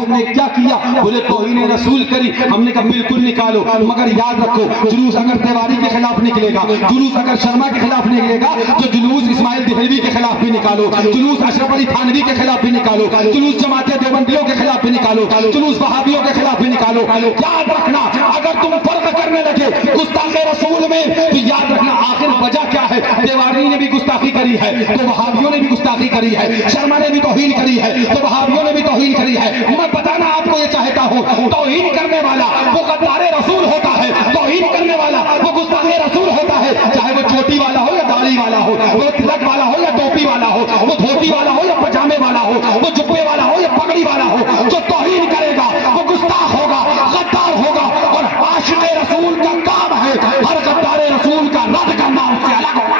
اس نے کیا کیا؟ بولے توہین رسول کری. ہم نے کہا بالکل نکالو، مگر یاد رکھو جلوس اگر تیواری کے خلاف نکلے گا، جلوس اگر شرما کے خلاف نکلے گا، تو جلوس اسماعیل دہلوی کے خلاف بھی نکالو، جلوس اشرف علی تھانوی کے خلاف بھی نکالو، جلوس جماعت دیوبندیوں کے خلاف بھی نکالو، جلوس وہابیوں کے خلاف بھی نکالو. یاد رکھنا اگر تم فرق کرنے لگے گستاخ رسول میں تو یاد رکھنا آخر وجہ کیا ہے؟ تیواری نے بھی گستاخی کری ہے تو وہابیوں نے بھی گستاخی کری ہے، شرما نے بھی توہین کری ہے تو وہابیوں نے بھی توہین کری ہے. میں بتانا آپ کو یہ چاہتا ہوں، توہین کرنے والا وہ غدار رسول ہوتا ہے، توہین کرنے والا وہ گستاخ رسول ہوتا ہے، چاہے وہ چوٹی والا ہو یا داڑھی والا ہو، وہ تلک والا ہو یا ٹوپی والا ہو، وہ دھوتی والا ہو یا پجامے والا ہو، وہ جبے والا ہو یا پگڑی والا ہو. جو توہین کرے گا وہ گستاخ ہوگا، غدار ہوگا. اور عاشق رسول کا کام ہے ہر غدار رسول کا رد کرنا، اس سے الگ ہونا.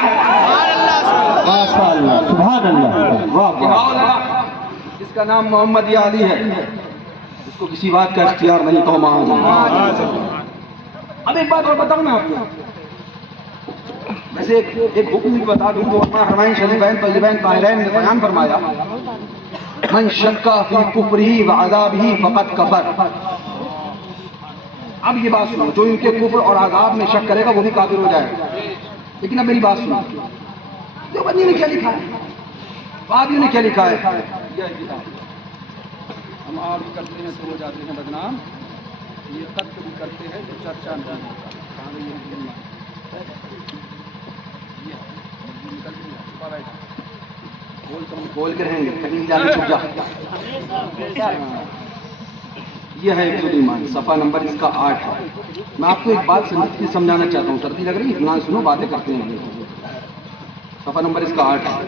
سبحان اللہ. واہ. اس کا نام محمد علی ہے، اس کو کسی بات کا اختیار نہیں تو معاذ. اب ایک بات اور بتاؤں میں آپ کو، ویسے ایک حکم بھی بتا دوں جو اپنا حرمین شریفین طیبین طاہرین نے بیان فرمایا، من شک فی کفرہ وعذابہ فقد کفر. اب یہ بات سنو، جو ان کے کفر اور عذاب میں شک کرے گا وہ بھی کافر ہو جائے گا. لیکن اب میری بات سنو، جو بندی نے کیا لکھا ہے، وہابیوں نے کیا لکھا ہے؟ ہم اور بھی کرتے ہیں تو ہو جاتے ہیں بدنام، یہ قتل بھی کرتے ہیں تو چرچا نہیں بول کے رہیں گے کہیں جانے چھپ جا. یہ ہے ایک ایمان، صفحہ نمبر اس کا 8 ہے. میں آپ کو ایک بات سمجھانا چاہتا ہوں، سردی لگ رہی ہے اتنا سنو، باتیں کرتے ہیں. صفحہ نمبر اس کا 8 ہے،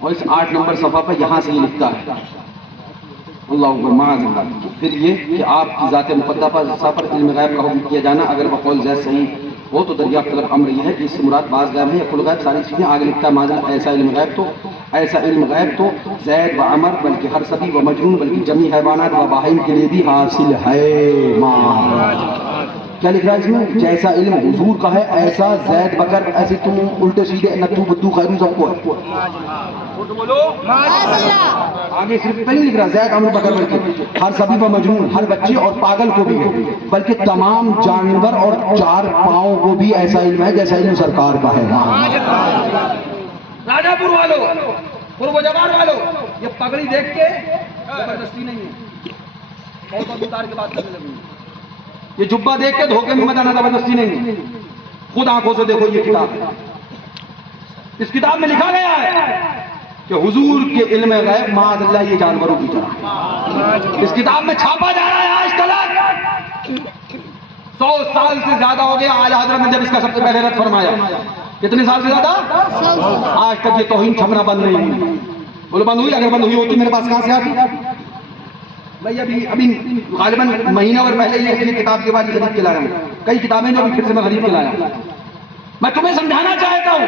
اور اس 8 نمبر صفحہ پہ یہاں سے یہ لکھتا ہے اللہ اکبر معاذ اللہ. پھر یہ کہ آپ کی ذات مقدسہ پر علم غیب کا حکم کیا جانا اگر بقول زید صحیح ہو تو دریافت طلب امر یہ ہے کہ اس سے مراد بعض غیب ہے یا کل غیب، ساری چیزیں. آگے لکھتا ہے معاذ اللہ ایسا علم غیب تو زید و عمر بلکہ ہر سبی و مجنون بلکہ جمی حیوانات و بہائم کے لیے بھی حاصل ہے. کیا لکھ رہا ہے اس میں؟ جیسا علم حضور کا ہے ایسا زید بکر، ایسے تم الٹے سیدھے نتو بدو خیرون سب کو ہے. آگے صرف اتنا نہیں لکھ رہا زید عمر بکر بلکہ ہر سبی و مجنون، ہر بچے اور پاگل کو بھی ہے، بلکہ تمام جانور اور 4 پاؤں کو بھی ایسا علم ہے جیسا علم سرکار کا ہے. راجہ پور والو، پورو جوان والو، یہ پگڑی دیکھ کے زبردستی نہیں ہے، بہت اتار کے بات کرنے لگوں. یہ جبہ دیکھ کے دھوکے میں مت آنا، زبردستی نہیں ہے. خود آنکھوں سے دیکھو یہ کتاب ہے، اس کتاب میں لکھا گیا ہے کہ حضور کے علم غیب معاذ اللہ یہ جانوروں کی طرح. اس کتاب میں چھاپا جا رہا ہے آج تک 100 سال سے زیادہ ہو گیا اعلیٰ حضرت نے جب اس کا سب سے پہلے رد فرمایا. کتنے سال سے زیادہ؟ آج تک یہ توہین چھپنا بند نہیں ہوئی. بولو بند ہوئی؟ اگر بند ہوئی ہوتی میرے پاس کہاں سے آتی بھائی؟ ابھی غالباً مہینہ اور پہلے یہ کتاب کے بعد خرید کے لایا ہوں. کئی کتابیں جو پھر سے میں خرید کے لایا ہوں. میں تمہیں سمجھانا چاہتا ہوں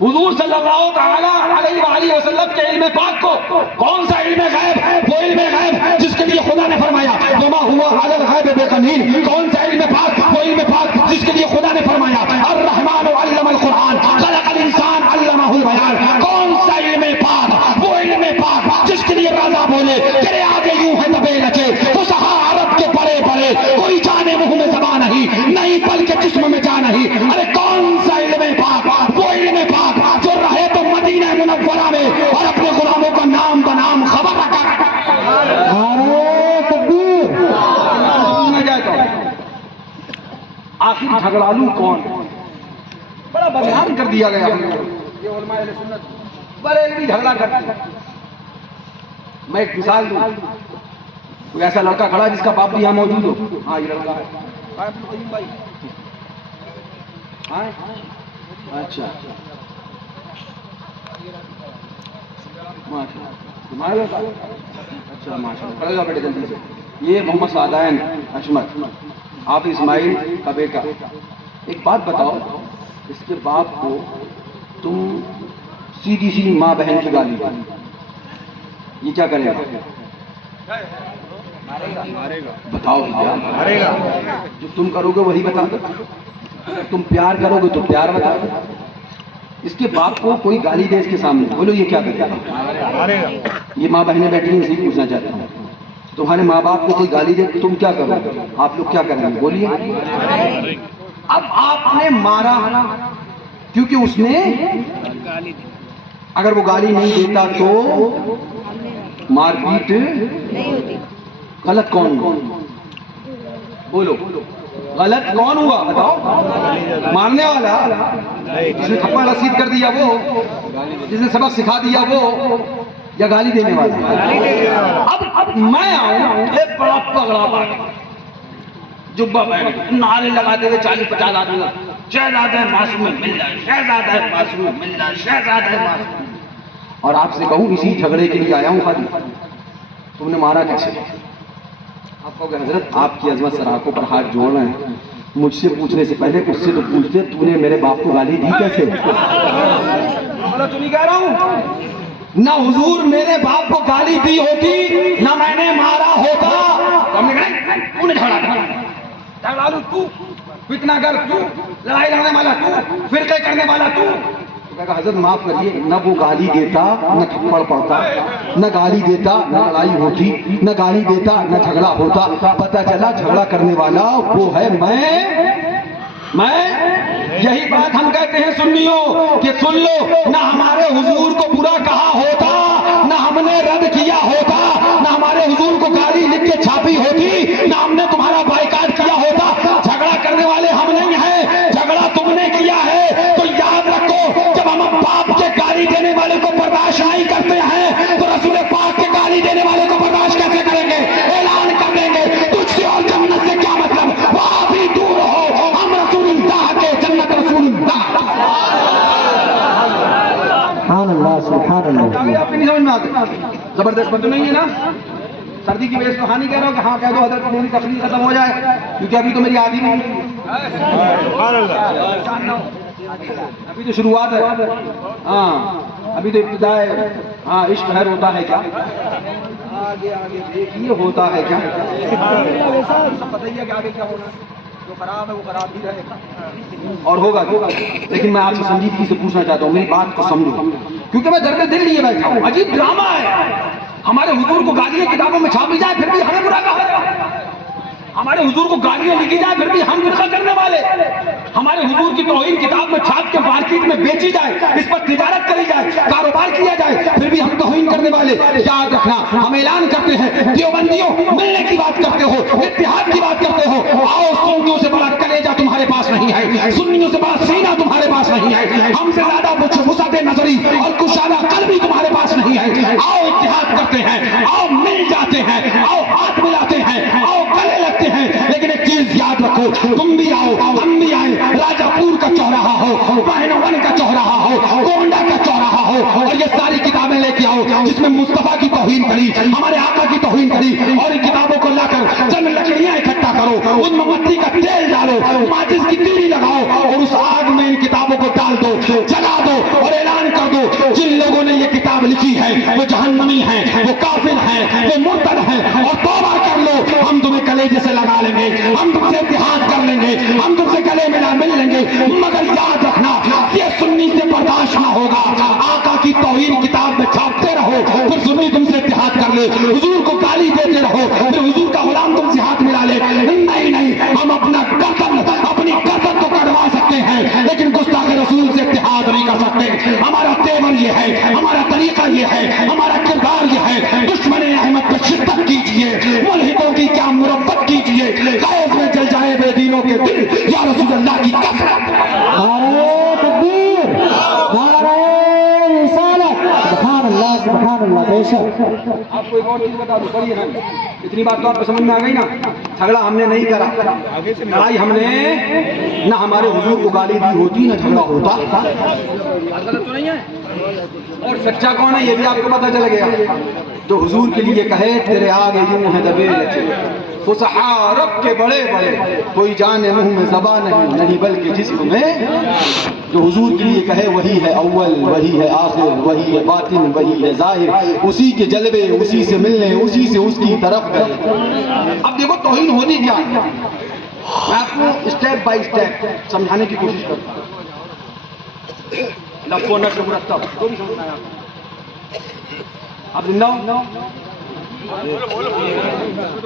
حضور صلی اللہ تعالیٰ علیہ وآلہ وسلم کے علم پاک کو کون سا علم غیب ہے؟ وہ علم غیب جس کے لیے خدا نے فرمایا وما ہوا علی الغیب بضنین. کون سا علم پاک؟ وہ علم پاک جس کے لیے خدا نے فرمایا الرحمن علم القرآن خلق الانسان علمہ البیان. کون سا علم پاک؟ وہ علم پاک جس کے لیے راجا بولے تیرے آگے یوں ہے دبے رچے فصحاء عرب کے بڑے بڑے، کوئی جانے منہ میں زبان نہیں بلکہ جسم میں جان نہیں. ارے کون سا علم پاک؟ وہ علم پاک جو رہے تو مدینہ منورہ میں اور اپنے غلاموں کا نام بنام خبر رکھا. آخر جھگڑالو کون؟ بڑا بدنام کر دیا گیا. یہ علماء اہل سنت بڑے بھی جھگڑا کرتے ہیں. میں ایک مثال دوں، کوئی ایسا لڑکا کھڑا جس کا باپ بھی یہاں موجود ہو. ہاں یہ لڑکا ہے بھائی. اچھا اچھا ماشاء اللہ، کھڑے گا بیٹے جلدی سے. یہ محمد سعدین حشمت آپ اسماعیل کا بیٹا. ایک بات بتاؤ، اس کے باپ کو تم سیدھی سی ماں بہن کی گالی دی، یہ کیا کرے گا؟ بتاؤ مارے گا. جو تم کرو گے وہی بتا دو. تم پیار کرو گے تو پیار بتا دو. اس کے باپ کو کوئی گالی دے اس کے سامنے، بولو یہ کیا کرے گا؟ یہ ماں بہنیں بیٹھی ہیں، اسی پوچھنا چاہتا ہوں تمہارے ماں باپ کو کوئی گالی دے تم کیا کرو گے؟ آپ لوگ کیا کریں گے بولیے؟ اب آپ نے مارا کیونکہ اس نے اگر وہ گالی نہیں دیتا تو مار پیٹ غلط کون ہوا؟ بولو غلط کون ہوا بتاؤ؟ مارنے والا جس نے تھپڑ رسید کر دیا وہ، جس نے سبق سکھا دیا وہ، یا گالی دینے والا؟ اب میں آؤں ایک بڑا پگڑا بات جبہ پہن نعرے لگاتے ہوئے 40-50 آدمی شہزادہ معصوم مل جائے، شہزادہ معصوم مل جائے، شہزادہ معصوم، اور آپ سے کہوں اسی جھگڑے کے لیے آیا ہوں خالی تم نے مارا کیسے؟ آپ کو کہ حضرت آپ کی عظمت سر آنکھوں پر ہاتھ جوڑ رہے ہیں، مجھ سے پوچھنے سے پہلے اس سے تو پوچھتے تو نے میرے باپ کو گالی دی کیسے؟ تو نہیں کہہ رہا ہوں نہ حضور میرے باپ کو گالی دی ہوتی نہ میں نے مارا ہوتا، ہم نے کہا تو نے جھگڑا تو فتنہ گر تو، لڑائی لڑنے والا تو، فرقے کرنے والا تو کہا حضرت معاف کریے، نہ وہ گالی دیتا نہ تھپڑ پڑتا، نہ گالی دیتا نہ لڑائی ہوتی، نہ گالی دیتا نہ جھگڑا ہوتا، پتہ چلا جھگڑا کرنے والا وہ ہے میں یہی بات ہم کہتے ہیں سنیوں کہ سن لو، نہ ہمارے حضور کو برا کہا ہوتا، نہ ہم نے رد کیا ہوتا، نہ ہمارے حضور کو گالی لکھ کے چھاپی ہوتی، نہ ہم نے تمہارا بائیکاٹ کیا ہوتا۔ جھگڑا کرنے والے ہم نہیں ہیں، جھگڑا تم نے کیا ہے۔ تو یاد رکھو جب ہم باپ کے گالی دینے والے کو برداشت نہیں کرتے ہیں تو رسول پاک کے گالی دینے والے کو برداشت کیسے کریں گے؟ اعلان کر دیں گے تجھ سے اور جنت سے کیا مطلب، وہاں بھی دور ہو، ہم رسول اللہ کے، جنت رسول اللہ۔ سبحان اللہ سبحان اللہ۔ آپ نہیں سمجھ میں آتے؟ زبردست بات تو نہیں ہے نا؟ سردی کی وجہ سے ہاں نہیں کہہ رہا ہوں کہ ہاں کہہ دو حضرت میری تقریر ختم ہو جائے، کیونکہ ابھی تو میری عادی نہیں ہے، ابھی تو شروعات ہے، ہاں ابھی تو ابتدا ہے۔ ہاں عشق خیر ہوتا ہے کیا؟ آگے آگے دیکھیے ہوتا ہے کیا؟ پتہ ہی ہے کہ آگے کیا ہونا، جو خراب ہے وہ خراب ہی رہے گا اور ہوگا۔ لیکن میں آپ سے سنجیدگی سے پوچھنا چاہتا ہوں، میری بات کو سمجھو، کیونکہ میں درد دل لیے بیٹھا ہوں۔ عجیب ڈرامہ ہے، ہمارے حضور کو گالیاں کتابوں میں چھاپی جائے پھر بھی ہمیں برا کہا جائے، ہمارے حضور کو گالیاں لکھی جائے پھر بھی ہم فرقہ کرنے والے، ہمارے حضور کی توہین کتاب میں چھاپ کے مارکیٹ میں بیچی جائے، اس پر تجارت کری جائے، کاروبار کیا جائے، پھر بھی ہم توہین کرنے والے۔ یاد رکھنا، ہم اعلان کرتے ہیں دیوبندیوں ملنے کی بات کرتے ہو، اتحاد کی بات کرتے ہو، آؤ سنیوں سے بڑا کلیجہ تمہارے پاس نہیں ہے، سنیوں سے بڑا سینہ تمہارے پاس نہیں ہے، ہم سے زیادہ وسعت نظری اور کشادہ قلبی تمہارے پاس نہیں ہے۔ آؤ اتحاد کرتے ہیں، آؤ مل جاتے ہیں، آؤ ہاتھ ملاتے ہیں، آؤ گلے لگتے ہیں، لیکن ایک چیز یاد رکھو، تم بھی آؤ ہم بھی آئیں، راجہ پور کا چوراہا ہو، بہنون کا چوراہا ہو، گونڈا کا چوراہا ہو، اور یہ ساری کتابیں لے کے آؤ جس میں مصطفیٰ کی توہین کری، ہمارے آقا کی توہین کری، اور ان کتابوں کو لا کر چند لکڑیاں اکٹھا کرو، ان میں مٹی کا تیل ڈالو، ماچس کی تیلی لگاؤ اور اس آگ میں ان کتابوں کو ڈال دو، جلا دو اور اعلان کر دو جن لوگوں نے یہ کتاب لکھی ہے وہ جہنمی ہیں، وہ کافر ہیں، وہ مرتد ہیں، اور توبہ کر لو، ہم تمہیں کلیجے سے لگا لیں گے، ہم تم سے اتحاد کر لیں گے، ہم تم سے گلے مل لیں گے، مگر یاد رکھنا یہ سنی سے برداشت نہ ہوگا۔ آقا کی توہین کتاب میں چھاپتے رہو پھر سنی تم سے اتحاد کر لے، حضور کو گالی دیتے رہو پھر حضور کا غلام تم سے ہاتھ ملا لے، نہیں، ہم اپنا قتل اپنی قتل تو کروا سکتے ہیں لیکن گستاخ رسول سے اتحاد نہیں کر سکتے۔ ہمارا تیور یہ ہے، ہمارا طریقہ یہ ہے، ہمارا کردار یہ ہے، دشمن احمد پہ شدت کیجئے، ملحدوں کی کیا مربت کیجئے، غیظ میں جل جائے بے دینوں کے دل، یا رسول اللہ کی کثرت۔ نعرہ تکبیر، نعرہ رسالت، سبحان اللہ سبحان اللہ۔ بے شک آپ کو ایک اور چیز بتا دوں، پڑھیے نا، اتنی بات تو آپ کو سمجھ میں آ گئی نا، جھگڑا ہم نے نہیں کرا، لڑائی ہم نے نہ ہمارے حضور کو گالی دی ہوتی نہ جھگڑا ہوتا۔ غلط تو نہیں ہے؟ اور سچا کون ہے یہ بھی آپ کو پتہ چل گیا، جو حضور کے لیے کہے تیرے آگے یوں ہے دبے لچے، فصحا رب کے بڑے بڑے، کوئی جانے منہ میں زبان نہیں بلکہ جسم میں، جو حضور کے لیے کہے وہی ہے اول، وہی ہے آخر، وہی ہے باطن، وہی ہے ظاہر، اسی کے جلوے اسی سے ملنے اسی سے اس کی طرف گئے۔ اب دیکھو توہین ہوتی کیا، میں آپ کو اسٹیپ بائی اسٹیپ سمجھانے کی کوشش کرتا ہوں، لفظ و نشر مرتب جو بھی سمجھنا ہے آپ زندہ ہو؟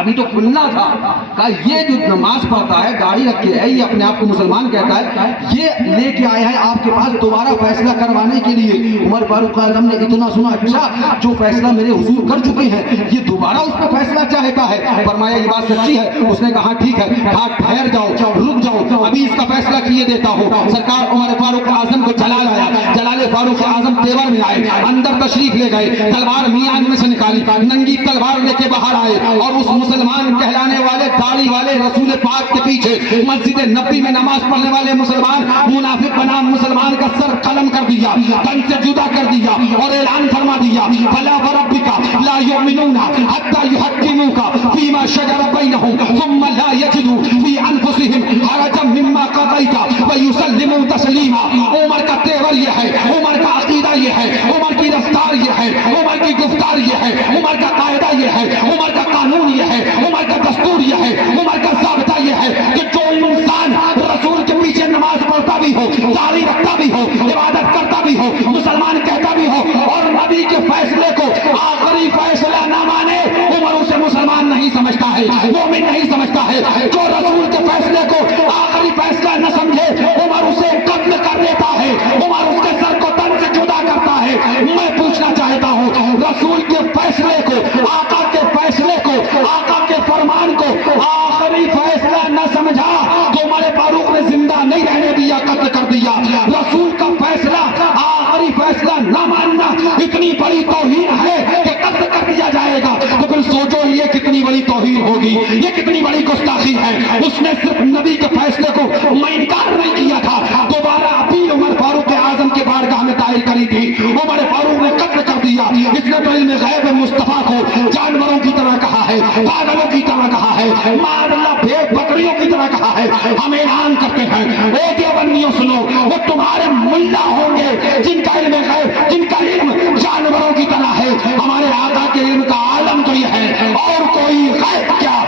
ابھی تو کھلنا تھا. کہا یہ جو نماز پڑھتا ہے گاڑی رکھے ہے یہ اپنے آپ کو مسلمان کہتا ہے یہ لے کے آیا ہے آپ کے پاس دوبارہ فیصلہ کروانے کے لیے. عمر فاروق اعظم نے اتنا سنا اچھا جو فیصلہ میرے حضور کر چکے ہیں یہ دوبارہ اس کا فیصلہ چاہتا ہے. فرمایا یہ بات سچی ہے؟ اس نے کہا ٹھیک ہے ٹھہر جاؤ رک جاؤ ابھی اس کا فیصلہ کیے دیتا ہوں. سرکار عمر فاروق اعظم کو جلال آیا. جلال فاروق اعظم تیور میں آئے اندر تشریف لے گئے تلوار میان میں سے نکالی ننگی تلوار لے کے باہر آئے اور اس مسلمان کہلانے والے داڑھی والے رسول پاک کے پیچھے مسجد نبی میں نماز پڑھنے والے مسلمان منافق بنام مسلمان کا سر قلم کر دیا تن سے جدا کر دیا اور اعلان فرما دیا فلا وربک لا یؤمنون حتی یحکموک فیما شجر بینہم ثم لا یجدوا فی انفسہم حرجا مما قضیت ویسلموا تسلیما. عمر کا تیور یہ ہے عمر کا عقیدہ یہ ہے عمر کی رفتار یہ ہے عمر کی گفتار یہ ہے عمر کا قاعدہ یہ ہے عمر کا قانون یہ ہے عمر کا دستور یہ ہے عمر کا ضابطہ یہ ہے کہ جو انسان رسول کے پیچھے نماز پڑھتا بھی ہو داڑھی رکھتا بھی ہو عبادت کرتا بھی ہو مسلمان کہتا بھی ہو اور نبی کے فیصلے کو آخری فیصلہ نہ مانے عمر اسے مسلمان نہیں سمجھتا ہے مومن نہیں سمجھتا ہے. جو رسول کے فیصلے کو آخری فیصلہ نہ سمجھے عمر اسے قتل کر دیتا ہے عمر اس کے سر کو تن سے جدا کرتا ہے. میں پوچھنا چاہتا ہوں رسول کے فیصلے کو آقا کے فیصلے کو آقا کے فرمان کو آخری فیصلہ نہ سمجھا تو عمر فاروق نے زندہ نہیں رہنے دیا قتل کر دیا. رسول کا فیصلہ آخری فیصلہ نہ ماننا اتنی بڑی توہین ہے کہ قتل کر دیا جائے گا. تو پھر سوچو یہ کتنی بڑی توہین ہوگی یہ کتنی بڑی گستاخی ہے. اس نے صرف نبی کے فیصلے کو میں انکار نہیں کیا تھا دوبارہ اپیل عمر فاروق اعظم کے بارگاہ میں دائر کری تھی. عمر فاروق نے قتل کر دیا. اس نے تو علم غیب مصطفیٰ کو جانوروں کی طرح کہا ہے پاگلوں کی طرح کہا ہے مار اللہ بھیڑ بکریوں کی طرح کہا ہے. ہم اعلان کرتے ہیں اے دیوبندیوں سنو وہ تمہارے ملا ہوں گے جن کا علم غیب جن کا علم جانوروں کی طرح ہے. ہمارے آقا کے علم کا عالم تو یہ ہے اور کوئی غیب کیا